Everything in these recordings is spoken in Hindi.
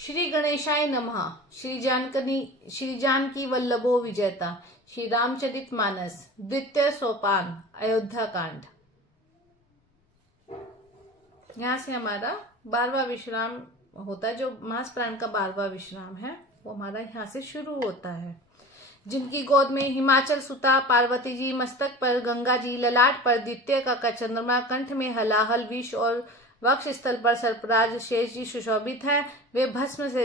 श्री गणेशाय नमः। श्री जानकी वल्लभो विजेता। श्री रामचरित मानस द्वितीय सोपान अयोध्या कांड। यहाँ से हमारा 12वां विश्राम होता है, जो मास प्राण का 12वां विश्राम है वो हमारा यहाँ से शुरू होता है। जिनकी गोद में हिमाचल सुता पार्वती जी, मस्तक पर गंगा जी, ललाट पर द्वितीय का चंद्रमा, कंठ में हलाहल विष और वक्ष स्थल पर सर्पराज शेष जी सुशोभित है। वे भस्म से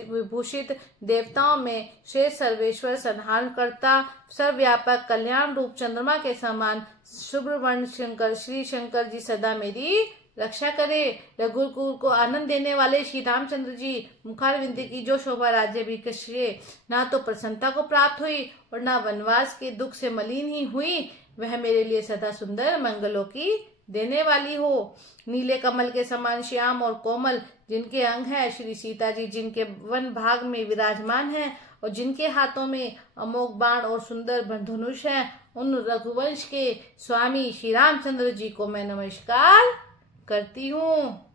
विभूषित देवताओं में श्रेष्ठ सर्वेश्वर, संहारकर्ता, सर्वव्यापक, कल्याण रूप चंद्रमा के समान शुभ्रवर्ण शंकर श्री शंकर जी सदा मेरी रक्षा करे। रघुकुल को आनंद देने वाले श्री रामचंद्र जी मुखारविंद की जो शोभा राज्य भी कश्ये ना तो प्रसन्नता को प्राप्त हुई और ना वनवास के दुख से मलिन ही हुई, वह मेरे लिए सदा सुंदर मंगलों की देने वाली हो। नीले कमल के समान श्याम और कोमल जिनके अंग है, श्री सीता जी जिनके वन भाग में विराजमान है और जिनके हाथों में अमोघ बाण और सुंदर धनुष है, उन रघुवंश के स्वामी श्री रामचंद्र जी को मैं नमस्कार करती हूँ।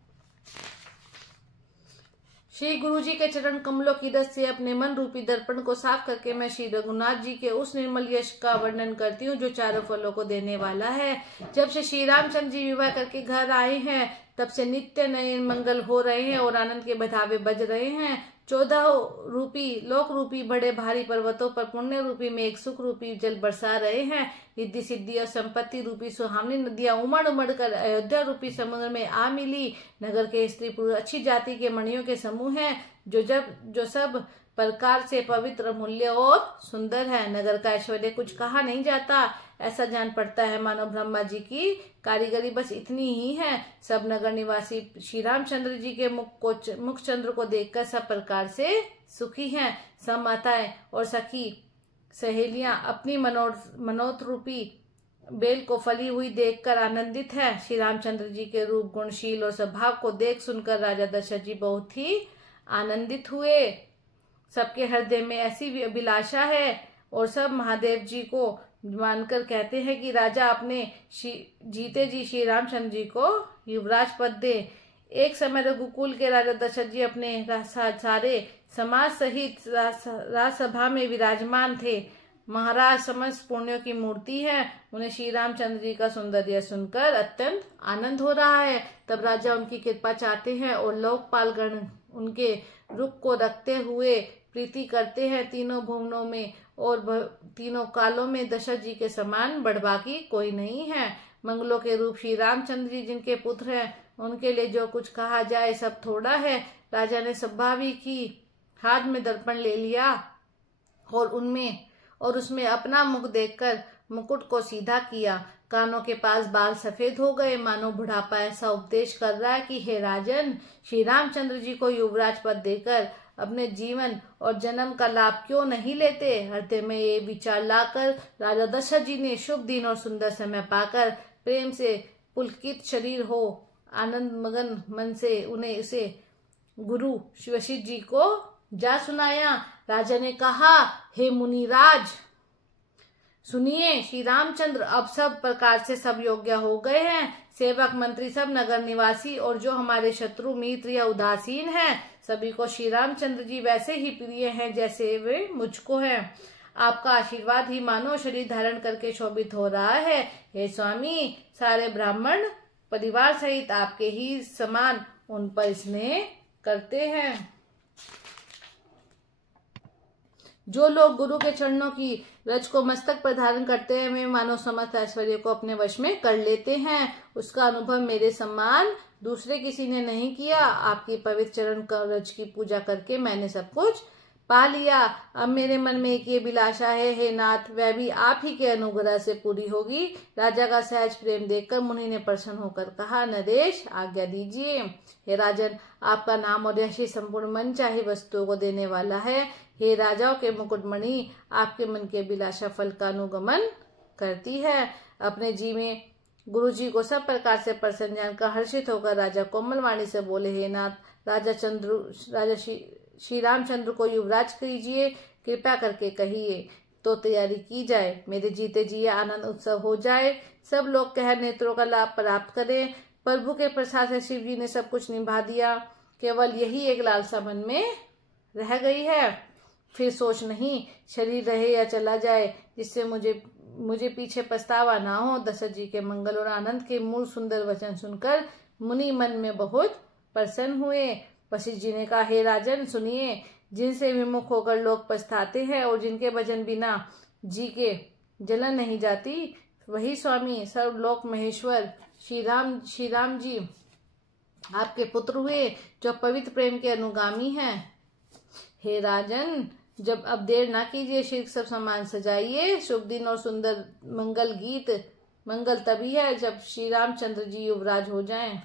श्री गुरु जी के चरण कमलों की रस से अपने मन रूपी दर्पण को साफ करके मैं श्री रघुनाथ जी के उस निर्मल यश का वर्णन करती हूँ जो चारों फलों को देने वाला है। जब से श्री रामचंद्र जी विवाह करके घर आए हैं तब से नित्य नए मंगल हो रहे हैं और आनंद के बधावे बज रहे हैं। 14 रूपी लोक रूपी बड़े भारी पर्वतों पर पुण्य रूपी में एक सुख रूपी जल बरसा रहे हैं। रिद्धि सिद्धि और संपत्ति रूपी सुहावनी नदियां उमड़ उमड़ कर अयोध्या रूपी समुद्र में आ मिली। नगर के स्त्री पुरुष अच्छी जाति के मणियों के समूह हैं जो सब प्रकार से पवित्र, मूल्य और सुंदर है। नगर का ऐश्वर्य कुछ कहा नहीं जाता, ऐसा जान पड़ता है मानो ब्रह्मा जी की कारीगरी बस इतनी ही है। सब नगर निवासी श्री रामचंद्र जी के मुख चंद्र को देखकर सब प्रकार से सुखी हैं। सब माताएं और सखी सहेलियां अपनी मनोत रूपी बेल को फली हुई देखकर आनंदित है। श्री रामचंद्र जी के रूप, गुणशील और स्वभाव को देख सुनकर राजा दशरथ जी बहुत ही आनंदित हुए। सबके हृदय में ऐसी अभिलाषा है और सब महादेव जी को मानकर कहते हैं कि राजा अपने जीते जी श्री रामचंद्र जी को युवराज पद दे। एक समय रघुकुल के राजा दशरथ जी अपने सारे समाज सहित राजसभा में विराजमान थे। महाराज समस्त पुण्यों की मूर्ति है, उन्हें श्री रामचंद्र जी का सौंदर्य सुनकर अत्यंत आनंद हो रहा है। तब राजा उनकी कृपा चाहते हैं और लोकपाल गण उनके रुख को रखते हुए प्रीति करते हैं। तीनों भुवनों में और तीनों कालों में दशरथ जी के समान बड़भागी कोई नहीं है। मंगलों के रूप श्री रामचंद्र जी जिनके पुत्र हैं, उनके लिए जो कुछ कहा जाए सब थोड़ा है। राजा ने संभावी की हाथ में दर्पण ले लिया और उसमें अपना मुख देखकर मुकुट को सीधा किया। कानों के पास बाल सफेद हो गए, मानो बुढ़ापा ऐसा उपदेश कर रहा है कि हे राजन, श्री रामचंद्र जी को युवराज पद देकर अपने जीवन और जन्म का लाभ क्यों नहीं लेते। हृदय में ये विचार लाकर राजा दशरथ जी ने शुभ दिन और सुंदर समय पाकर प्रेम से पुलकित शरीर हो आनंद मगन मन से उसे गुरु वशिष्ठ जी को जा सुनाया। राजा ने कहा, हे मुनिराज सुनिए, श्री रामचंद्र अब सब प्रकार से सब योग्य हो गए हैं। सेवक मंत्री सब नगर निवासी और जो हमारे शत्रु मित्र या उदासीन हैं, सभी को श्री रामचंद्र जी वैसे ही प्रिय हैं जैसे वे मुझको हैं। आपका आशीर्वाद ही मानो शरीर धारण करके शोभित हो रहा है। हे स्वामी, सारे ब्राह्मण परिवार सहित आपके ही समान उन पर स्नेह करते हैं। जो लोग गुरु के चरणों की रज को मस्तक पर धारण करते हैं, वे मानो समस्त ऐश्वर्य को अपने वश में कर लेते हैं। उसका अनुभव मेरे समान दूसरे किसी ने नहीं किया। आपकी पवित्र चरण रज की पूजा करके मैंने सब कुछ पा लिया। अब मेरे मन में एक ये अभिलाषा है, हे नाथ, वह भी आप ही के अनुग्रह से पूरी होगी। राजा का सहज प्रेम देखकर मुनि ने प्रसन्न होकर कहा, नरेश आज्ञा दीजिए। हे राजन, आपका नाम और यश संपूर्ण मन चाहे वस्तुओं को देने वाला है। हे राजाओं के मुकुटमणि, आपके मन की अभिलाषा फल का अनुगमन करती है। अपने जी में गुरु जी को सब प्रकार से प्रसन्न जानकर हर्षित होकर राजा कोमल वाणी से बोले, हे नाथ, राजा श्री रामचंद्र को युवराज कीजिए, कृपा करके कहिए तो तैयारी की जाए। मेरे जीते जी आनंद उत्सव हो जाए, सब लोग कह नेत्रों का लाभ प्राप्त करें। प्रभु के प्रसाद से शिव जी ने सब कुछ निभा दिया। केवल यही एक लालसा मन में रह गई है। फिर सोच नहीं, शरीर रहे या चला जाए, जिससे मुझे पीछे पछतावा ना हो। दशरथ जी के मंगल और आनंद के मूल सुंदर वचन सुनकर मुनि मन में बहुत प्रसन्न हुए। वशिष्ठ जी ने कहा, हे राजन सुनिए, जिनसे विमुख होकर लोग पछताते हैं और जिनके भजन बिना जी के जलन नहीं जाती, वही स्वामी सर्वलोक महेश्वर श्री राम जी आपके पुत्र हुए, जो पवित्र प्रेम के अनुगामी हैं। हे राजन, जब अब देर ना कीजिए, शीघ्र सब सामान सजाइए। शुभ दिन और सुंदर मंगल गीत। मंगल तभी है जब श्री रामचंद्र जी युवराज हो जाएं।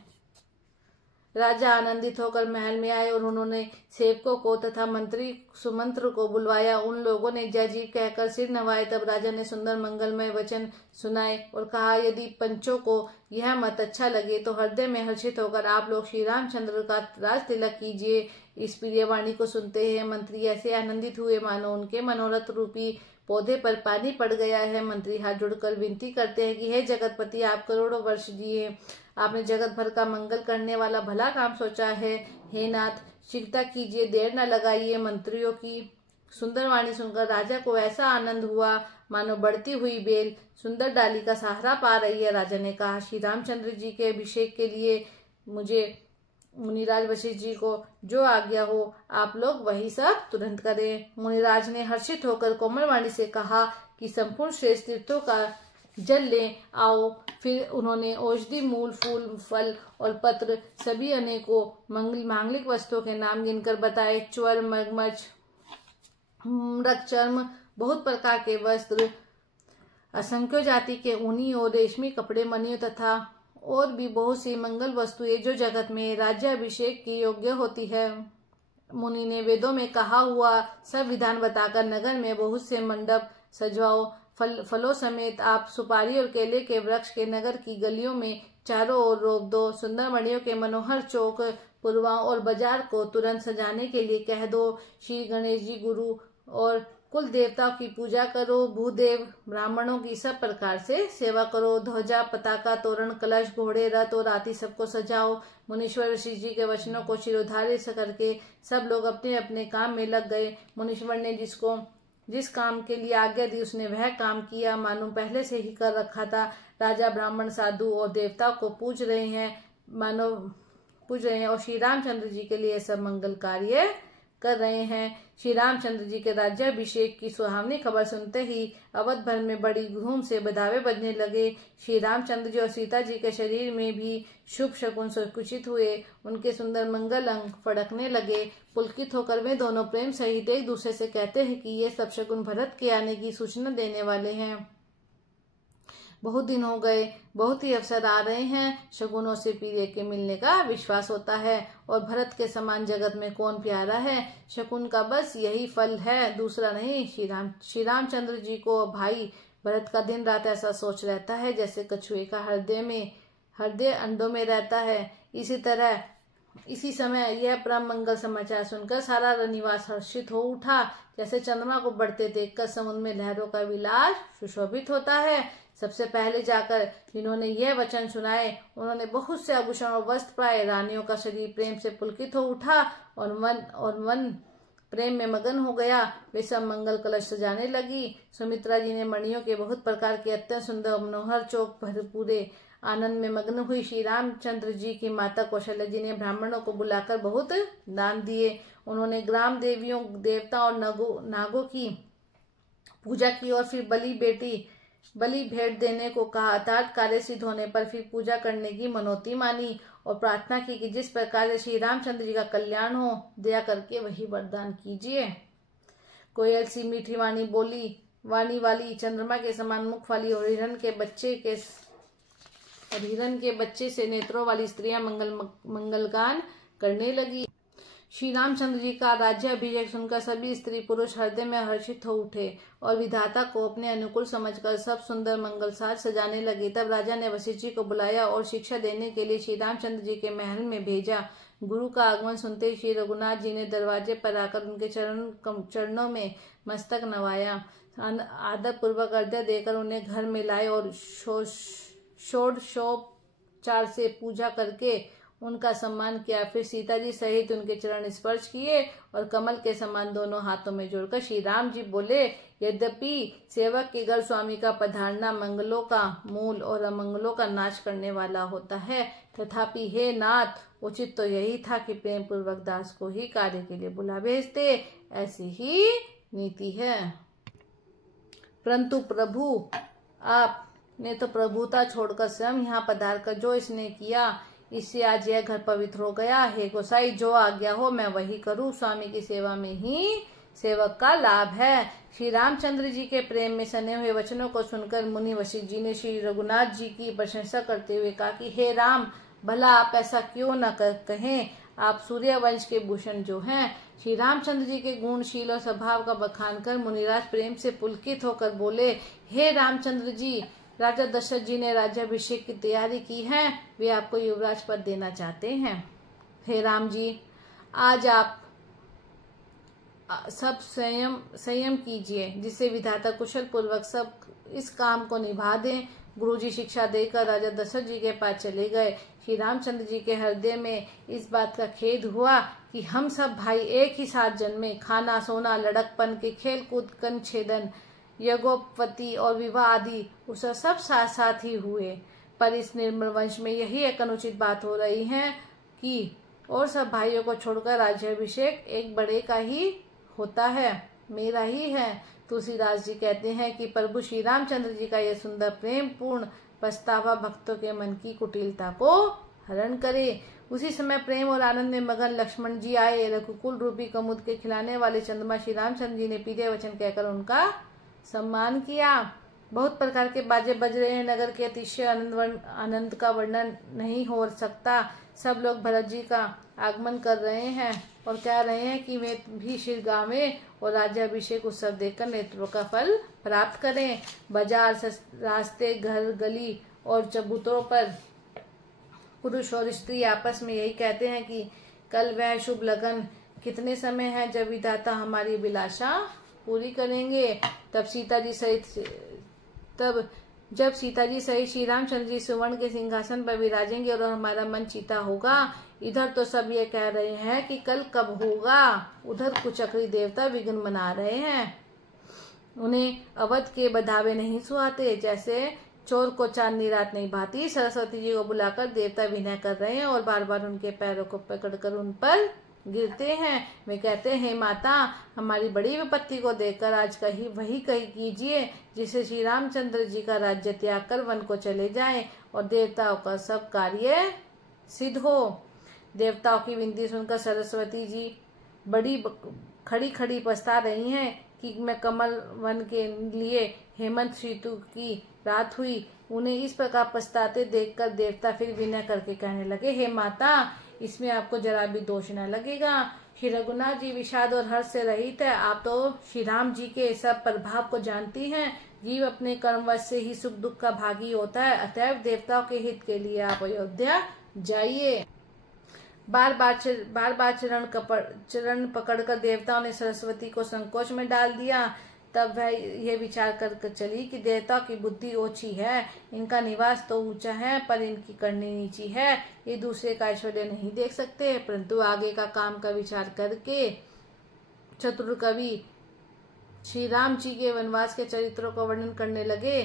राजा आनंदित होकर महल में आए और उन्होंने सेवकों को तथा मंत्री सुमंत्र को बुलवाया। उन लोगों ने जय जी कहकर सिर नवाए। तब राजा ने सुंदर मंगलमय वचन सुनाए और कहा, यदि पंचों को यह मत अच्छा लगे तो हृदय में हर्षित होकर आप लोग श्री रामचंद्र का राज तिलक कीजिए। इस प्रिय वाणी को सुनते हैं मंत्री ऐसे आनंदित हुए मानो उनके मनोरथ रूपी पौधे पर पानी पड़ गया है। मंत्री हाथ जोड़कर विनती करते हैं कि हे जगतपति, आप करोड़ों वर्ष जिए, आपने जगत भर का मंगल करने वाला भला काम सोचा है। हे नाथ, शीघ्रता कीजिए, देर न लगाइए। मंत्रियों की सुंदर वाणी सुनकर राजा को ऐसा आनंद हुआ मानो बढ़ती हुई बेल सुंदर डाली का सहारा पा रही है। राजा ने कहा, श्री रामचंद्र जी के अभिषेक के लिए मुझे मुनिराज वशिष्ठ जी को जो आज्ञा हो, आप लोग वही सब तुरंत करें। मुनिराज ने हर्षित होकर कोमल वाणी से कहा कि संपूर्ण श्रेष्ठ तीर्थों का जल ले आओ। फिर उन्होंने औषधि, मूल, फूल, फल और पत्र सभी अनेकों मांगलिक वस्तुओं के नाम गिनकर बताए। च्वर, मगमच, मृग चर्म, बहुत प्रकार के वस्त्र, असंख्य जाति के ऊनी और रेशमी कपड़े, मणियों तथा और भी बहुत सी मंगल वस्तुएं जो जगत में राज्याभिषेक की योग्य होती है। मुनि ने वेदों में कहा हुआ सब विधान बताकर नगर में बहुत से मंडप सजवाओ। फलों समेत आप सुपारी और केले के वृक्ष के नगर की गलियों में चारों ओर रोप दो। सुंदर मणियों के मनोहर चौक, पुरवाओं और बाजार को तुरंत सजाने के लिए कह दो। श्री गणेश जी, गुरु और कुल देवताओं की पूजा करो। भूदेव ब्राह्मणों की सब प्रकार से सेवा करो। ध्वजा, पताका, तोरण, कलश, घोड़े, रथ और हाथी सबको सजाओ। मुनीश्वर ऋषि जी के वचनों को शिरोधार्य करके सब लोग अपने अपने काम में लग गए। मुनीश्वर ने जिस काम के लिए आज्ञा दी उसने वह काम किया मानो पहले से ही कर रखा था। राजा, ब्राह्मण, साधु और देवताओं को पूज रहे हैं और श्री रामचंद्र जी के लिए सब मंगल कार्य कर रहे हैं। श्री रामचंद्र जी के राज्याभिषेक की सुहावनी खबर सुनते ही अवध भर में बड़ी धूम से बधावे बजने लगे। श्री रामचंद्र जी और सीता जी के शरीर में भी शुभ शकुन संकुचित हुए। उनके सुंदर मंगल अंग फड़कने लगे। पुलकित होकर वे दोनों प्रेम सहित एक दूसरे से कहते हैं कि ये सब शकुन भरत के आने की सूचना देने वाले हैं। बहुत दिन हो गए, बहुत ही अवसर आ रहे हैं। शगुनों से प्रिय के मिलने का विश्वास होता है और भरत के समान जगत में कौन प्यारा है। शकुन का बस यही फल है, दूसरा नहीं। श्री रामचंद्र जी को भाई भरत का दिन रात ऐसा सोच रहता है जैसे कछुए का हृदय अंडों में रहता है। इसी समय यह परम मंगल समाचार सुनकर सारा रनिवास हर्षित हो उठा। जैसे चंद्रमा को बढ़ते देखकर समुद्र में लहरों का विलास सुशोभित होता है। सबसे पहले जाकर जिन्होंने यह वचन सुनाए उन्होंने बहुत से आभूषण और वस्त्र पाए। रानियों का शरीर प्रेम से पुलकित हो उठा और मन प्रेम में मगन हो गया। वे सब मंगल कलश सजाने लगी। सुमित्रा जी ने मणियों के बहुत प्रकार के अत्यंत सुंदर मनोहर चौक पूरे आनंद में मग्न हुई। श्री रामचंद्र जी की माता कौशल्या जी ने ब्राह्मणों को बुलाकर बहुत दान दिए। उन्होंने ग्राम देवियों, देवता और नागों की पूजा की और फिर बलि भेंट देने को कहा। अर्थात कार्य सिद्ध होने पर फिर पूजा करने की मनौती मानी और प्रार्थना की कि जिस प्रकार से श्री रामचंद्र जी का कल्याण हो, दया करके वही वरदान कीजिए। कोयल सी मीठी वाणी वाली, चंद्रमा के समान मुख वाली और हिरण के बच्चे से नेत्रों वाली स्त्रियां मंगलगान करने लगी। श्री रामचंद्र जी का राज्याभिषेक सुनकर सभी स्त्री पुरुष हृदय में हर्षित हो उठे और विधाता को अपने अनुकूल समझकर सब सुंदर मंगल साज सजाने लगे। तब राजा ने वशिष्ठ जी को बुलाया और शिक्षा देने के लिए श्री रामचंद्र जी के महल में भेजा। गुरु का आगमन सुनते ही श्री रघुनाथ जी ने दरवाजे पर आकर उनके चरणों में मस्तक नवाया। आदर पूर्वक अर्घ्य देकर उन्हें घर में लाए और षोडशोपचार से पूजा करके उनका सम्मान किया। फिर सीता जी सहित उनके चरण स्पर्श किए और कमल के समान दोनों हाथों में जोड़कर श्री राम जी बोले, यद्यपि सेवक के घर स्वामी का पधारना मंगलों का मूल और अमंगलों का नाश करने वाला होता है, तथापि हे नाथ, उचित तो यही था कि प्रेम पूर्वक दास को ही कार्य के लिए बुला भेजते। ऐसी ही नीति है। परंतु प्रभु, आपने तो प्रभुता छोड़कर स्वयं यहाँ पधार कर जो इसने किया, इससे आज यह घर पवित्र हो गया। हे गोसाई, जो आज्ञा हो मैं वही करूँ। स्वामी की सेवा में ही सेवक का लाभ है। श्री रामचंद्र जी के प्रेम में सने हुए वचनों को सुनकर मुनि वशिष्ठ जी ने श्री रघुनाथ जी की प्रशंसा करते हुए कहा कि हे राम, भला आप ऐसा क्यों न कहें। आप सूर्य वंश के भूषण जो हैं। श्री रामचंद्र जी के गुणशील और स्वभाव का बखान कर मुनिराज प्रेम से पुलकित होकर बोले, हे रामचंद्र जी, राजा दशरथ जी ने राज्याभिषेक की तैयारी की है। वे आपको युवराज पद देना चाहते हैं। हे राम जी, आज आप सब संयम कीजिए, जिससे विधाता कुशल पूर्वक सब इस काम को निभा दें। गुरुजी शिक्षा देकर राजा दशरथ जी के पास चले गए। श्री रामचंद्र जी के हृदय में इस बात का खेद हुआ कि हम सब भाई एक ही साथ जन्मे, खाना सोना लड़कपन के खेल कूद कन छेदन यज्ञोपवीति और विवाह आदि उस सब साथ साथ ही हुए, पर इस निर्मल वंश में यही एक अनुचित बात हो रही है कि और सब भाइयों को छोड़कर राज्याभिषेक एक बड़े का ही होता है, मेरा ही है। तुलसीदास जी कहते हैं कि प्रभु श्री रामचंद्र जी का यह सुंदर प्रेम पूर्ण पछतावा भक्तों के मन की कुटिलता को हरण करे। उसी समय प्रेम और आनंद में मगन लक्ष्मण जी आए। रघुकुल रूपी कमुद के खिलाने वाले चंद्रमा श्री रामचंद्र जी ने पीले वचन कहकर उनका सम्मान किया। बहुत प्रकार के बाजे बज रहे हैं। नगर के अतिशय आनंद का वर्णन नहीं हो सकता। सब लोग भरत जी का आगमन कर रहे हैं और कह रहे हैं कि वे भी शीर गावें और राज्याभिषेक उत्सव देखकर नेत्रों का फल प्राप्त करें। बाजार, रास्ते, घर, गली और चबूतरों पर पुरुष और स्त्री आपस में यही कहते हैं कि कल वह शुभ लगन कितने समय है जब विधाता हमारी अभिलाषा पूरी करेंगे। जब सीता जी सहित श्री रामचंद्र जी सुवर्ण के सिंहासन पर विराजेंगे और हमारा मन चीता होगा। इधर तो सब ये कह रहे हैं कि कल कब होगा, उधर कुचक्री देवता विघ्न मना रहे हैं। उन्हें अवध के बधावे नहीं सुहाते, जैसे चोर को चांदनी रात नहीं भाती। सरस्वती जी को बुलाकर देवता विनय कर रहे हैं और बार बार उनके पैरों को पकड़कर उन पर गिरते हैं। वे कहते हैं, हे माता, हमारी बड़ी विपत्ति को देखकर आज वही कीजिए, जिससे श्री रामचंद्र जी का राज्य त्याग कर वन को चले जाएं और देवताओं का सब कार्य सिद्ध हो। देवताओं की विनती सुनकर सरस्वती जी बड़ी खड़ी पछता रही हैं कि मैं कमल वन के लिए हेमंत ऋतु की रात हुई। उन्हें इस प्रकार पछताते देखकर देवता फिर विनय करके कहने लगे, हे माता, इसमें आपको जरा भी दोष न लगेगा। श्री रघुनाथ जी विषाद और हर्ष से रहित है। आप तो श्री राम जी के सब प्रभाव को जानती हैं। जीव अपने कर्मवश से ही सुख दुख का भागी होता है। अतएव देवताओं के हित के लिए आप अयोध्या जाइए। बार बार चरण पकड़कर देवताओं ने सरस्वती को संकोच में डाल दिया। तब वह ये विचार कर चली कि देवताओं की बुद्धि ओछी है, इनका निवास तो ऊंचा है पर इनकी करनी नीची है। ये दूसरे का ऐश्वर्य नहीं देख सकते, परंतु आगे का काम का विचार करके चतुर कवि श्री राम जी के वनवास के चरित्रों को वर्णन करने लगे।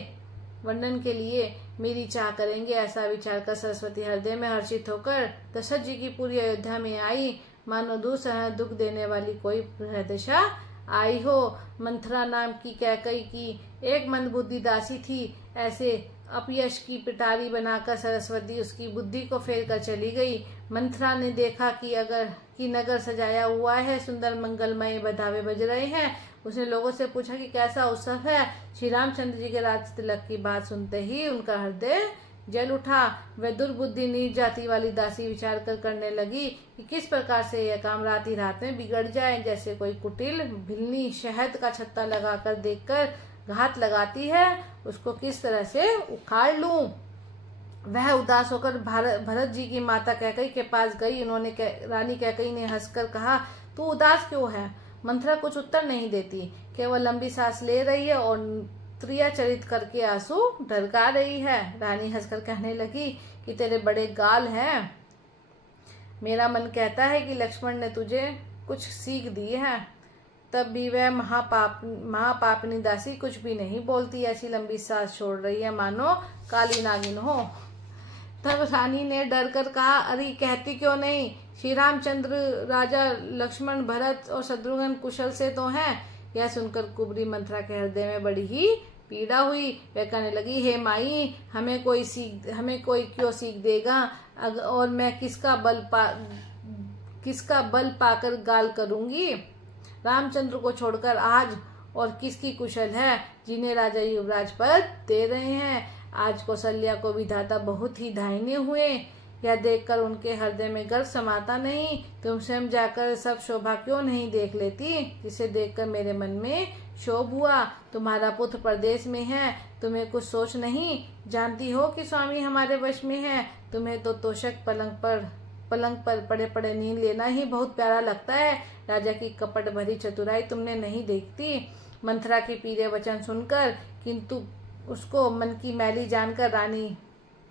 वर्णन के लिए मेरी चाह करेंगे, ऐसा विचार कर सरस्वती हृदय में हर्षित होकर दशरथ जी की पूरी अयोध्या में आई। मानो दूसरा दुख देने वाली कोई दशा आई हो। मंथरा नाम की कैकई की एक मंदबुद्धि दासी थी। ऐसे अपयश की पिटारी बनाकर सरस्वती उसकी बुद्धि को फेर कर चली गई। मंथरा ने देखा कि नगर सजाया हुआ है, सुंदर मंगलमय बधावे बज रहे हैं। उसने लोगों से पूछा कि कैसा उत्सव है। श्री रामचंद्र जी के राज तिलक की बात सुनते ही उनका हृदय जल उठा। वह दुर्बुद्धि नीच जाति वाली दासी विचार करने लगी कि किस प्रकार से यह काम रात ही रात में बिगड़ जाए। जैसे कोई कुटिल भिलनी शहद का छत्ता लगाकर देखकर घात लगाती है, उसको किस तरह से उखाड़ लूं। वह उदास होकर भरत जी की माता कैकई के पास गई। उन्होंने रानी कैकई ने हंसकर कहा, तू उदास क्यों है। मंथरा कुछ उत्तर नहीं देती, केवल लंबी सांस ले रही है और त्रियाचरित करके आंसू ढरका रही है। रानी हंसकर कहने लगी कि तेरे बड़े गाल हैं, मेरा मन कहता है कि लक्ष्मण ने तुझे कुछ सीख दी है। तब भी वह महापापनी दासी कुछ भी नहीं बोलती, ऐसी लंबी सांस छोड़ रही है मानो काली नागिन हो। तब रानी ने डर कर कहा, अरे कहती क्यों नहीं? श्री रामचंद्र, राजा लक्ष्मण, भरत और शत्रुघ्न कुशल से तो हैं। यह सुनकर कुबरी मंथरा के हृदय में बड़ी ही पीड़ा हुई। वह कहने लगी, हे माई, हमें कोई क्यों सीख देगा? और मैं किसका बल पाकर गाल करूंगी? रामचंद्र को छोड़कर आज और किसकी कुशल है जिन्हें राजा युवराज पद दे रहे हैं? आज कौशल्या को विधाता बहुत ही दाहिने हुए। यह देखकर उनके हृदय में गर्व समाता नहीं? तुम स्वयं जाकर सब शोभा क्यों नहीं देख लेती, जिसे देखकर मेरे मन में क्षोभ हुआ। तुम्हारा पुत्र परदेश में है, तुम्हें कुछ सोच नहीं? जानती हो कि स्वामी हमारे वश में है। तुम्हें तो तोषक पलंग पर पड़े पड़े नींद लेना ही बहुत प्यारा लगता है। राजा की कपट भरी चतुराई तुमने नहीं देखती। मंथरा के पीरे वचन सुनकर, किंतु उसको मन की मैली जानकर रानी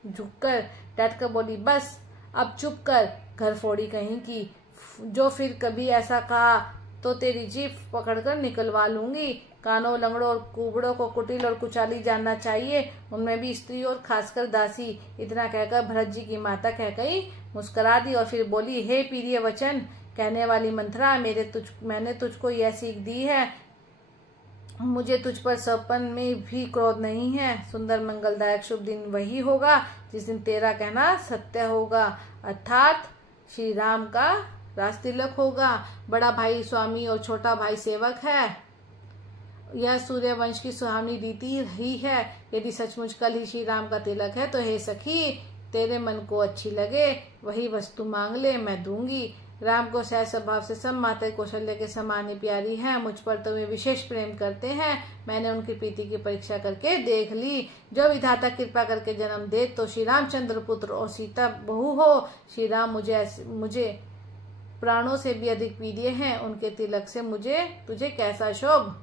झुककर डट कर बोली, बस अब चुप कर, घर फोड़ी कहीं की। जो फिर कभी ऐसा कहा तो तेरी जीभ पकड़कर निकलवा लूंगी। कानों, लंगड़ों और कुबड़ों को कुटिल और कुचाली जानना चाहिए, उनमें भी स्त्री और खासकर दासी। इतना कहकर भरत जी की माता कहकई मुस्कुरा दी और फिर बोली, हे प्रिय वचन कहने वाली मंथरा, मैंने तुझको यह सीख दी है, मुझे तुझ पर सपन में भी क्रोध नहीं है। सुंदर मंगलदायक शुभ दिन वही होगा जिस दिन तेरा कहना सत्य होगा, अर्थात श्री राम का राजतिलक होगा। बड़ा भाई स्वामी और छोटा भाई सेवक है। यह सूर्य वंश की सुहावनी रीति ही है। यदि सचमुच कल ही श्री राम का तिलक है तो हे सखी, तेरे मन को अच्छी लगे वही वस्तु मांग ले, मैं दूंगी। राम को सहज स्वभाव से सब माता कौशल्य के समान ही प्यारी है। मुझ पर तो वे विशेष प्रेम करते हैं। मैंने उनकी प्रीति की परीक्षा करके देख ली। जो विधाता कृपा करके जन्म दे तो श्री रामचंद्र पुत्र और सीता बहू हो। श्री राम मुझे प्राणों से भी अधिक प्रिय हैं। उनके तिलक से तुझे कैसा शोभ?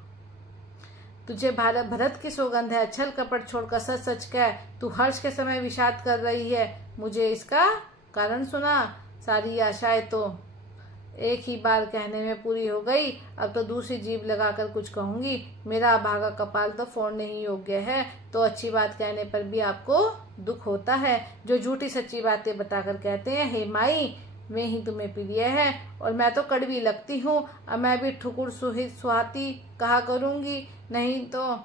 तुझे भरत की सौगंध है। छल कपट छोड़कर सच सच कह, तू हर्ष के समय विषाद कर रही है। मुझे इसका कारण सुना। सारी आशाएं तो एक ही बार कहने में पूरी हो गई। अब तो दूसरी जीभ लगाकर कुछ कहूंगी। मेरा अभागा कपाल तो फोड़ने ही योग्य है। तो अच्छी बात कहने पर भी आपको दुख होता है, जो झूठी सच्ची बातें बताकर कहते हैं, हे माई, वे ही तुम्हें प्रिय है और मैं तो कड़वी लगती हूँ। अब मैं भी ठुकुर सुहाती कहा करूंगी, नहीं तो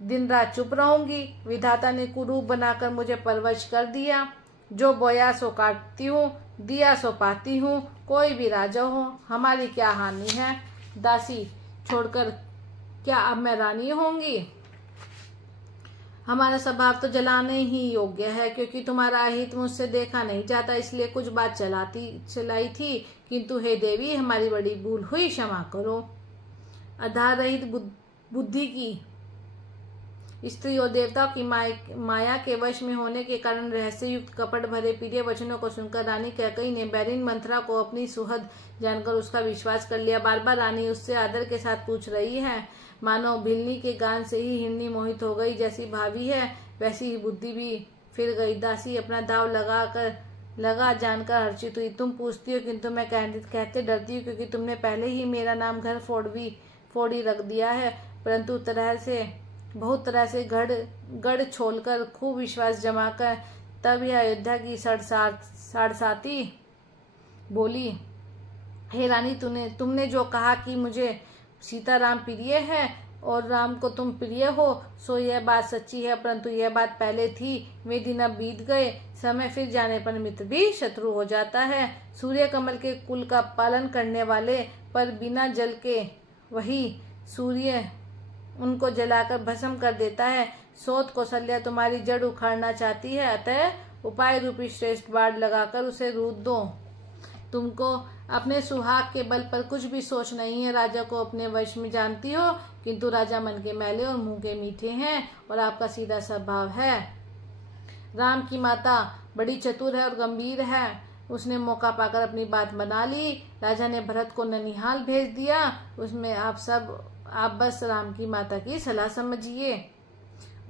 दिन रात चुप रहूंगी। विधाता ने कुरूप बनाकर मुझे परवश कर दिया। जो बोया सो काटती हूँ, दिया सो पाती हूँ। कोई भी राजा हो, हमारी क्या हानि है? दासी छोड़कर क्या अब मैं रानी होंगी? हमारा स्वभाव तो जलाने ही योग्य है, क्योंकि तुम्हारा अहित मुझसे देखा नहीं जाता, इसलिए कुछ बात चलाई थी। किंतु हे देवी, हमारी बड़ी भूल हुई, क्षमा करो। आधार रहित बुद्धि की स्त्री और देवताओं की माया के वश में होने के कारण रहस्य युक्त कपट भरे प्रिय वचनों को सुनकर रानी कैकेयी ने बैरिन मंथरा को अपनी सुहद जानकर उसका विश्वास कर लिया। बार बार रानी उससे आदर के साथ पूछ रही है, मानो भिल्ली के गान से ही हिरनी मोहित हो गई। जैसी भावी है वैसी ही बुद्धि भी फिर गई। दासी अपना दाव लगा जानकर हर्षित हुई। तुम पूछती हो, किंतु मैं कहते डरती हूँ, क्योंकि तुमने पहले ही मेरा नाम घर फोड़ी रख दिया है। परंतु बहुत तरह से गढ़ छोलकर खूब विश्वास जमाकर तब यह अयोध्या की साड़साती बोली, हे रानी, तुमने जो कहा कि मुझे सीताराम प्रिय है और राम को तुम प्रिय हो, सो यह बात सच्ची है। परंतु यह बात पहले थी, वे दिन अब बीत गए। समय फिर जाने पर मित्र भी शत्रु हो जाता है। सूर्य कमल के कुल का पालन करने वाले पर बिना जल के वही सूर्य उनको जलाकर भस्म कर देता है। सोत कौशल्या तुम्हारी जड़ उखाड़ना चाहती है, अतः उपाय रूपी श्रेष्ठ बाढ़ लगाकर उसे रूद दो। तुमको अपने सुहाग के बल पर कुछ भी सोच नहीं है। राजा को अपने वश में जानती हो, किंतु राजा मन के मैले और मुंह के मीठे हैं और आपका सीधा स्वभाव है। राम की माता बड़ी चतुर है और गंभीर है। उसने मौका पाकर अपनी बात बना ली। राजा ने भरत को ननिहाल भेज दिया। उसमें आप बस राम की माता की सलाह समझिए।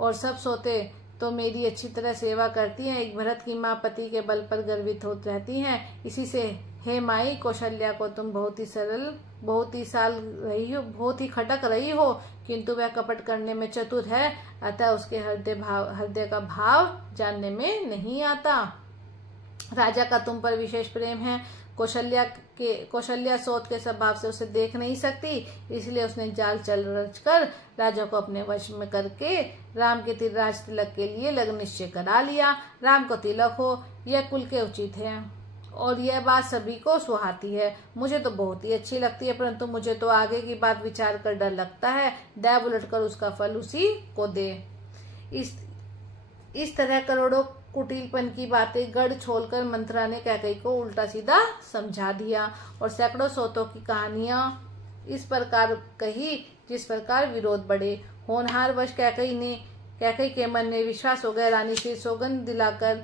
और सब सोते तो मेरी अच्छी तरह सेवा करती हैं। एक भरत की माँ पति के बल पर गर्वित होती रहती हैं। इसी से हे माई, कौशल्या को तुम बहुत ही सरल, बहुत ही खटक रही हो, किंतु वह कपट करने में चतुर है, अतः उसके हृदय का भाव जानने में नहीं आता। राजा का तुम पर विशेष प्रेम है। कौशल्या सोत के स्वभाव से उसे देख नहीं सकती, इसलिए उसने जाल चल रच कर राजा को अपने वश में करके राम के राज तिलक के लिए लग्न निश्चय करा लिया। राम को तिलक हो, यह कुल के उचित है और यह बात सभी को सुहाती है। मुझे तो बहुत ही अच्छी लगती है, परंतु मुझे तो आगे की बात विचार कर डर लगता है। दैव उलटकर उसका फल उसी को दे। इस तरह करोड़ों कुटिलपन की बातें गढ़ छोड़कर मंथरा ने कैकेयी को उल्टा सीधा समझा दिया और सैकड़ों सोतों की कहानियां इस प्रकार कही जिस प्रकार विरोध बढ़े। होनहार वश कैकेयी के मन में विश्वास हो गया। रानी से सौगंध दिलाकर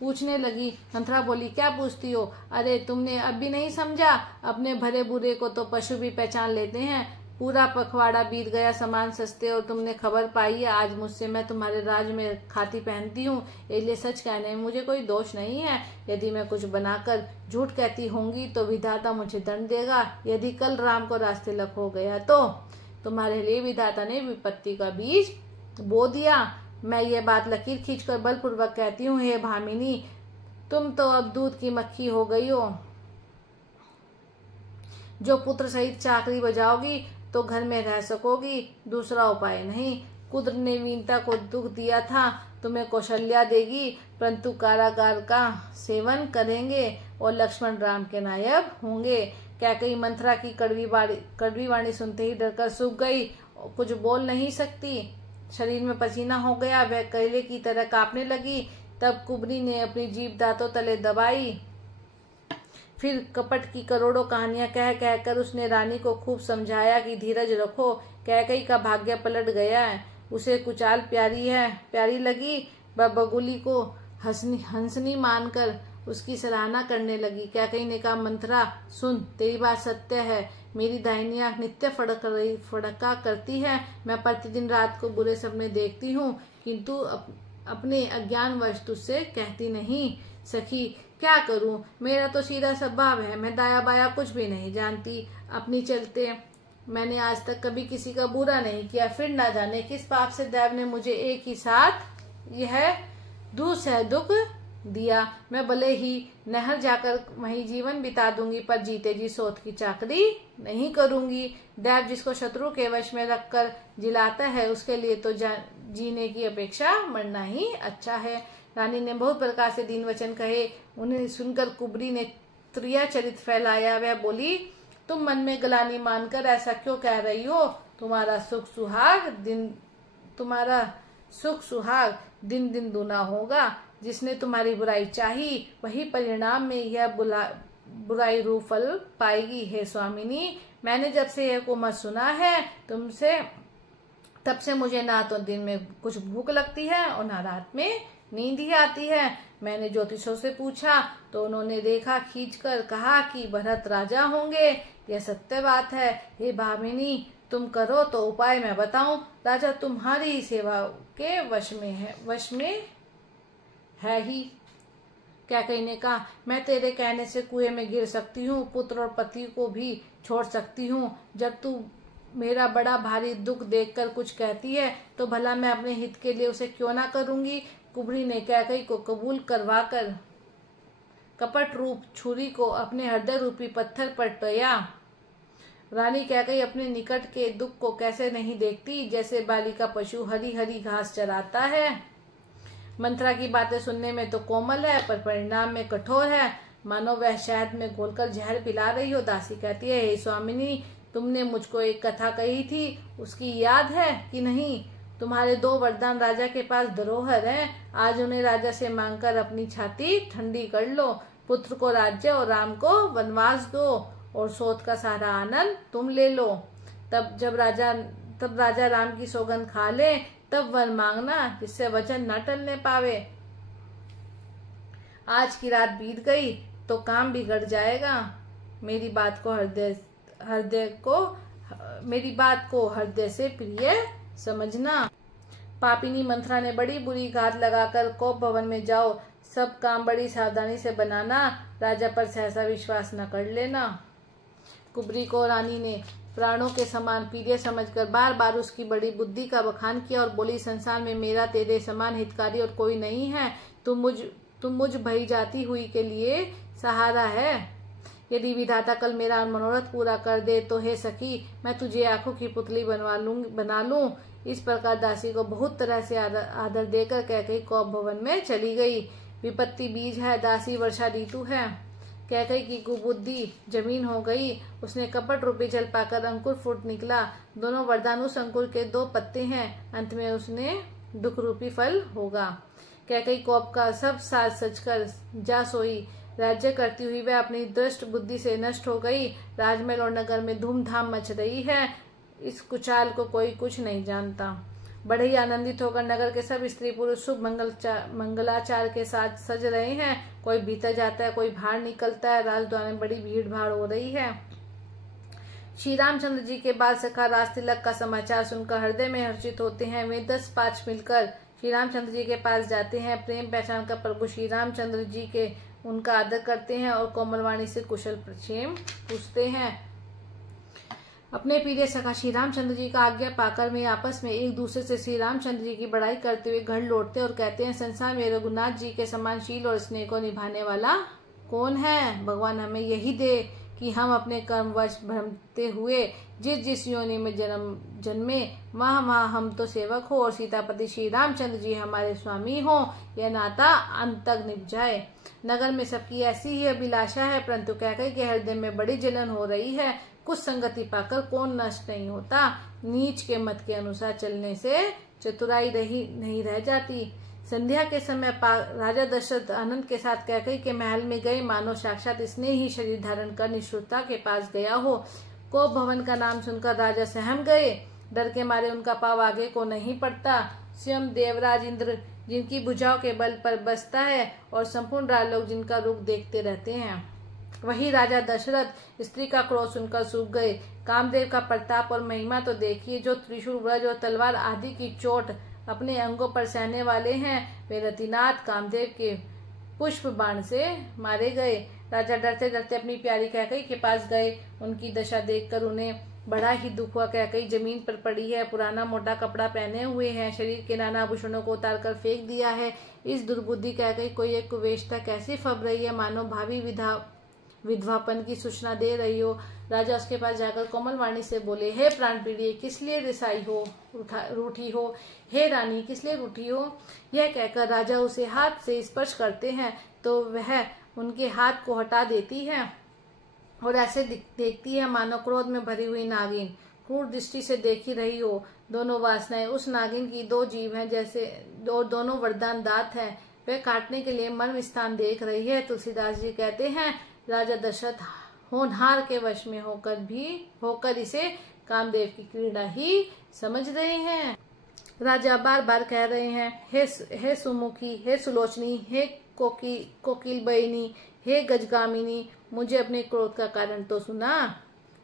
पूछने लगी। मंथरा बोली, क्या पूछती हो? अरे तुमने अब भी नहीं समझा? अपने भरे बुरे को तो पशु भी पहचान लेते हैं। पूरा पखवाड़ा बीत गया सामान सस्ते और तुमने खबर पाई है आज मुझसे। मैं तुम्हारे राज में खाती पहनती हूँ, इसलिए सच कहने में मुझे कोई दोष नहीं है। यदि मैं कुछ बनाकर झूठ कहती होंगी तो विधाता मुझे दंड देगा। यदि कल राम को रास्ते लग हो गया तो तुम्हारे लिए विधाता ने विपत्ति का बीज बो दिया। मैं ये बात लकीर खींचकर बलपूर्वक कहती हूँ, हे भामिनी, तुम तो अब दूध की मक्खी हो गई हो। जो पुत्र सहित चाकरी बजाओगी तो घर में रह सकोगी, दूसरा उपाय नहीं। कुद्र ने वीनता को दुख दिया था, तुम्हें कौशल्या देगी, परंतु कारागार का सेवन करेंगे और लक्ष्मण राम के नायब होंगे। कैकेयी मंथरा की कड़वी वाणी सुनते ही डरकर सूख गई, कुछ बोल नहीं सकती। शरीर में पसीना हो गया, वह कैले की तरह कांपने लगी। तब कुबरी ने अपनी जीभ दांतों तले दबाई। फिर कपट की करोड़ों कहानियां कह कहकर उसने रानी को खूब समझाया कि धीरज रखो, कैकेयी का भाग्य पलट गया है। उसे कुचाल प्यारी लगी। वह बगुली को हंसनी मानकर उसकी सराहना करने लगी। कैकेयी ने कहा, मंथरा सुन, तेरी बात सत्य है। मेरी दाहिनी आंख नित्य फड़का करती है। मैं प्रतिदिन रात को बुरे सपने देखती हूँ, किंतु अपने अज्ञानवश तुझसे कहती नहीं। सखी, क्या करूं? मेरा तो सीधा स्वभाव है, मैं दाया बाया कुछ भी नहीं जानती। अपनी चलते मैंने आज तक कभी किसी का बुरा नहीं किया। फिर ना जाने किस पाप से देव ने मुझे एक ही साथ यह दूसरा दुख दिया। मैं भले ही नहर जाकर वहीं जीवन बिता दूंगी, पर जीते जी सोत की चाकरी नहीं करूंगी। देव जिसको शत्रु के वश में रखकर जिलाता है, उसके लिए तो जीने की अपेक्षा मरना ही अच्छा है। रानी ने बहुत प्रकार से दीन वचन कहे। उन्हें सुनकर कुबरी ने त्रिया चरित फैलाया। वह बोली, तुम मन में गलानी मानकर ऐसा क्यों कह रही हो? तुम्हारा सुख सुहाग दिन दिन दूना होगा। जिसने तुम्हारी बुराई चाही, वही परिणाम में यह बुराई रूप फल पाएगी। हे स्वामिनी, मैंने जब से यह कुमत सुना है तुमसे, तब से मुझे ना तो दिन में कुछ भूख लगती है और ना रात में नींद ही आती है। मैंने ज्योतिषों से पूछा तो उन्होंने रेखा खींचकर कहा कि भरत राजा होंगे। यह सत्य बात है। हे भामिनी, तुम करो तो उपाय मैं बताऊं। राजा तुम्हारी सेवा के वश में है ही। कैकेयी ने कहा, मैं तेरे कहने से कुएं में गिर सकती हूँ, पुत्र और पति को भी छोड़ सकती हूँ। जब तू मेरा बड़ा भारी दुख देखकर कुछ कहती है तो भला मैं अपने हित के लिए उसे क्यों ना करूंगी। कुबरी ने कैकेयी को कबूल करवाकर कपट रूप छुरी को अपने हृदय रूपी पत्थर पर टोया। रानी कैकेयी अपने निकट के दुख को कैसे नहीं देखती, जैसे बालिका पशु हरी हरी घास चराता है। मंथरा की बातें सुनने में तो कोमल है, पर परिणाम में कठोर है, मानो वह शहद में घोलकर जहर पिला रही हो। दासी कहती है, हे स्वामिनी, तुमने मुझको एक कथा कही थी, उसकी याद है कि नहीं? तुम्हारे 2 वरदान राजा के पास धरोहर हैं, आज उन्हें राजा से मांगकर अपनी छाती ठंडी कर लो। पुत्र को राज्य और राम को वनवास दो और सोत का सारा आनंद तुम ले लो। तब राजा राम की सौगंध खा ले, तब वर मांगना, जिससे वचन न टलने पावे। आज की रात बीत गई तो काम बिगड़ जाएगा। मेरी बात को हृदय से प्रिय समझना। पापिनी मंथरा ने बड़ी बुरी घात लगाकर कोप भवन में जाओ, सब काम बड़ी सावधानी से बनाना, राजा पर सहसा विश्वास न कर लेना। कुबरी को रानी ने प्राणों के समान प्रिय समझकर बार बार उसकी बड़ी बुद्धि का बखान किया और बोली, संसार में मेरा तेरे समान हितकारी और कोई नहीं है। तुम मुझ भई जाती हुई के लिए सहारा है। यदि विधाता कल मेरा मनोरथ पूरा कर दे तो हे सखी, मैं तुझे आंखों की पुतली बना लूं। इस प्रकार दासी को बहुत तरह से आदर देकर कैकई कौप भवन में चली गई। विपत्ति बीज है, दासी वर्षा ऋतु है। कैकई की कुबुद्धि जमीन हो गई। उसने कपट रूपी जल पाकर अंकुर फूट निकला। दोनों वरदान उस अंकुर के 2 पत्ते हैं। अंत में उसने दुख रूपी फल होगा। कैकई कौप का सब साज सजकर जा सोई। राज्य करती हुई वह अपनी दुष्ट बुद्धि से नष्ट हो गई। राजमहल और नगर में धूमधाम मच रही है। इस कुचाल को कोई कुछ नहीं जानता। बड़े ही आनंदित होकर नगर के सब स्त्री पुरुष शुभ मंगलाचार के साथ सज रहे हैं। कोई भीतर जाता है, कोई बाहर निकलता है। राजद्वार में बड़ी भीड़ भाड़ हो रही है। श्री रामचंद्र जी के बाल सखा राज तिलक का समाचार सुनकर हृदय में हर्षित होते हैं। वे 10-5 मिलकर श्री रामचंद्र जी के पास जाते हैं। प्रेम पहचान कर प्रभु श्री रामचंद्र जी के उनका आदर करते हैं और कोमलवाणी से कुशल क्षेम पूछते हैं। अपने प्रिय सखा श्री रामचंद्र जी का आज्ञा पाकर वे आपस में एक दूसरे से श्री रामचंद्र जी की बड़ाई करते हुए घर लौटते और कहते हैं, संसार में रघुनाथ जी के समान शील और स्नेह को निभाने वाला कौन है। भगवान हमें यही दे कि हम अपने कर्मवश भ्रमते हुए जिस योनि में जन्मे वहाँ हम तो सेवक हो और सीतापति श्री रामचंद्र जी हमारे स्वामी हो। यह नाता अंत तक निभ जाए। नगर में सबकी ऐसी ही अभिलाषा है, परंतु कैकई के हृदय में बड़ी जलन हो रही है। कुछ संगति पाकर कौन नष्ट नहीं होता। नीच के मत के अनुसार चलने से चतुराई नहीं रह जाती। संध्या के समय राजा दशरथ आनंद के साथ कैकई के महल में गए, मानो साक्षात इसने ही शरीर धारण कर निष्ठुरता के पास गया हो। कोप भवन का नाम सुनकर राजा सहम गए। डर के मारे उनका पांव आगे को नहीं पड़ता। स्वयं देवराज इंद्र जिनकी भुजाओं के बल पर बसता है और संपूर्ण राजलोक जिनका रुख देखते रहते हैं, वही राजा दशरथ स्त्री का क्रोध सुनकर सूख गए। कामदेव का प्रताप और महिमा तो देखिए, जो त्रिशूल व्रज और तलवार आदि की चोट अपने अंगों पर सहने वाले हैं, वे रतिनाथ कामदेव के पुष्प बाण से मारे गए। राजा डरते डरते अपनी प्यारी कैकई के पास गए। उनकी दशा देखकर उन्हें बड़ा ही दुख हुआ। कैकई जमीन पर पड़ी है, पुराना मोटा कपड़ा पहने हुए हैं, शरीर के नाना आभूषणों को उतार कर फेंक दिया है। इस दुर्बुद्धि कैकई को एक कुवेश्ता कैसी फब रही है, मानो भावी विधवापन की सूचना दे रही हो। राजा उसके पास जाकर कोमल वाणी से बोले, हे प्राण प्रिय, किस लिए रिसाई हो, रूठी हो। हे रानी, किस लिए रूठी हो। यह कहकर राजा उसे हाथ से स्पर्श करते हैं तो वह उनके हाथ को हटा देती है और ऐसे देखती है मानो क्रोध में भरी हुई नागिन क्रूर दृष्टि से देखी रही हो। दोनों वासनाएं उस नागिन की 2 जीभ हैं, जैसे दोनों वरदान दांत हैं। वह काटने के लिए मर्म स्थान देख रही है। तुलसीदास जी कहते हैं, राजा दशरथ होनहार के वश में होकर इसे कामदेव की क्रीड़ा ही समझ रहे हैं। राजा बार बार कह रहे हैं, हे सुमुखी, हे सुलोचनी, हे कोकिल बयनी, हे गजगामिनी, मुझे अपने क्रोध का कारण तो सुना।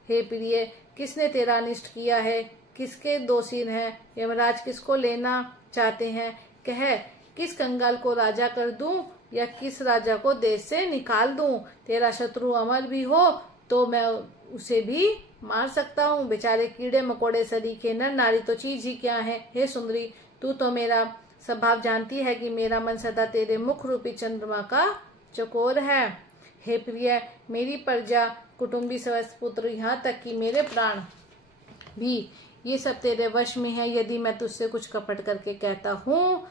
हे प्रिय, किसने तेरा अनिष्ट किया है, किसके 2 सिर हैं, यमराज किसको लेना चाहते हैं। कह, किस कंगाल को राजा कर दूं या किस राजा को देश से निकाल दूं। तेरा शत्रु अमर भी हो तो मैं उसे भी मार सकता हूँ। बेचारे कीड़े मकोड़े सरीखे नर नारी तो चीज ही क्या है। हे सुंदरी, तू तो मेरा स्वभाव जानती है कि मेरा मन सदा तेरे मुख रूपी चंद्रमा का चकोर है। हे प्रिय, मेरी प्रजा, कुटुंबी, सवस पुत्र, यहाँ तक कि मेरे प्राण भी, ये सब तेरे वश में है। यदि मैं तुझसे कुछ कपट करके कहता हूँ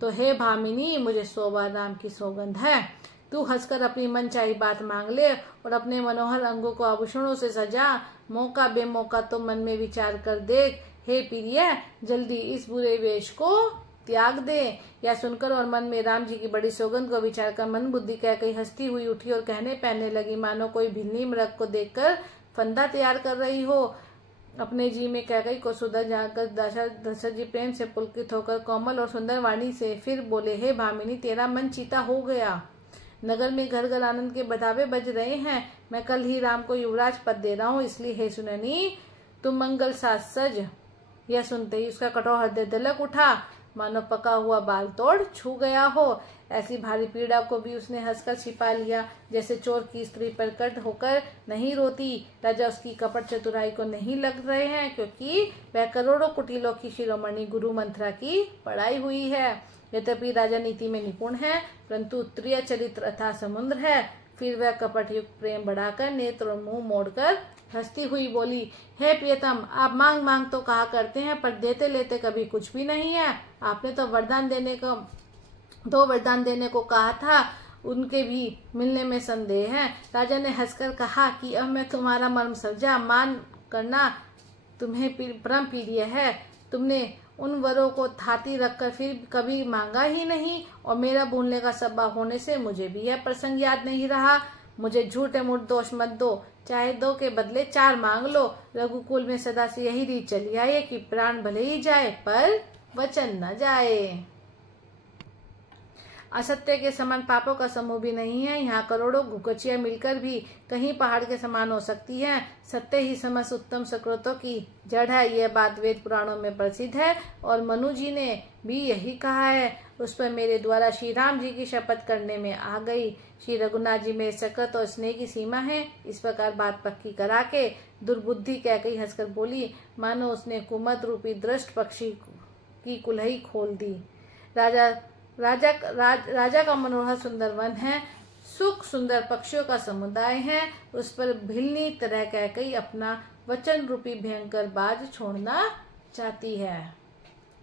तो हे भामिनी, मुझे 100 बार राम की सौगंध है। तू हंसकर अपनी मनचाही बात मांग ले और अपने मनोहर अंगों को आभूषणों से सजा। मौका बेमौका तो मन में विचार कर देख। हे प्रिय, जल्दी इस बुरे वेश को त्याग दे। यह सुनकर और मन में राम जी की बड़ी सौगंध को विचार कर मन बुद्धि कहीं हंसती हुई उठी और कहने पहनने लगी, मानो कोई भिन्नी मृग को देखकर फंदा तैयार कर रही हो। अपने जी में कैकई को सुधर जाकर दशरथ जी प्रेम से पुलकित होकर कोमल और सुंदर वाणी से फिर बोले, हे भामिनी, तेरा मन चीता हो गया। नगर में घर घर आनंद के बधावे बज रहे हैं। मैं कल ही राम को युवराज पद दे रहा हूँ, इसलिए हे सुननी, तुम मंगल साज सज। यह सुनते ही उसका कठोर हृदय दलक उठा। मानो पका हुआ बाल तोड़ छू गया हो। ऐसी भारी पीड़ा को भी उसने हंसकर छिपा लिया, जैसे चोर की स्त्री प्रकट होकर नहीं रोती। राजा उसकी कपट चतुराई को नहीं लग रहे हैं, क्योंकि वह करोड़ों कुटिलों की शिरोमणि गुरु मंत्रा की पढ़ाई हुई है। यद्यपि राजा नीति में निपुण है, परंतु उत्तरीय चरित्र अथाह समुद्र है। फिर वह कपट युक्त प्रेम बढ़ाकर नेत्र और मुंह मोड़कर हंसती हुई बोली, हे प्रियतम, आप मांग मांग तो कहा करते हैं, पर देते लेते कभी कुछ भी नहीं है। आपने तो दो वरदान देने को कहा था, उनके भी मिलने में संदेह है। राजा ने हंसकर कहा कि अब मैं तुम्हारा मर्म समझा। मान करना तुम्हें परम प्रिय है। तुमने उन वरों को थाती रखकर फिर कभी मांगा ही नहीं, और मेरा भूलने का सबब होने से मुझे भी यह प्रसंग याद नहीं रहा। मुझे झूठे मूठ दोष मत दो, चाहे 2 के बदले 4 मांग लो। रघुकुल में सदा से यही रीत चली आई है कि प्राण भले ही जाए पर वचन न जाए। असत्य के समान पापों का समूह भी नहीं है। यहाँ करोड़ों घुकचियां मिलकर भी कहीं पहाड़ के समान हो सकती हैं। सत्य ही समस्त उत्तम सकृतों की जड़ है, यह बात वेद पुराणों में प्रसिद्ध है, और मनु जी ने भी यही कहा है। उस पर मेरे द्वारा श्री राम जी की शपथ करने में आ गई। श्री रघुनाथ जी में सकत और स्नेह की सीमा है। इस प्रकार बात पक्की करा के दुर्बुद्धि कहकई हंसकर बोली, मानो उसने कुमत रूपी दृष्ट पक्षी की कुल्हई खोल दी। राजा का मनोहर सुंदर वन है, सुख सुंदर पक्षियों का समुदाय है। उस पर भिलनी तरह कहकई अपना वचन रूपी भयंकर बाज छोड़ना चाहती है।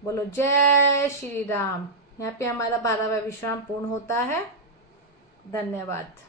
बोलो जय श्री राम। यहाँ पे हमारा 12वां विश्राम पूर्ण होता है। धन्यवाद।